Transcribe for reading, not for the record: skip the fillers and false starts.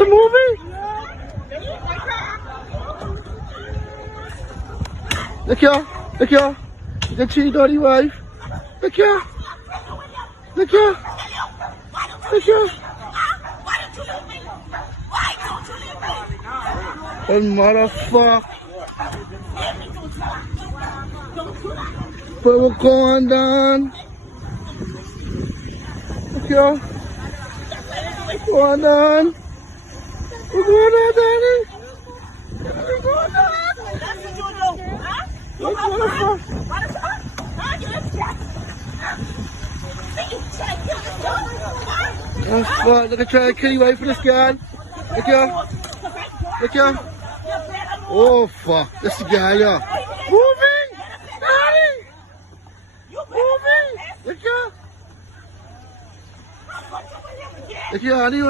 a movie? Look here. Look here. You can see dirty wife. Look here. Look here. Look here. And motherfucker. But we're going down. Look here. We're going down. We're going down, Daddy. We're going down. Look, motherfucker. Oh, fuck. Look at trying to kill you away from this guy. Look here. Look here. Oh, fuck. That's the guy, yeah. Moving! Daddy! Moving! Look here. Look here, honey.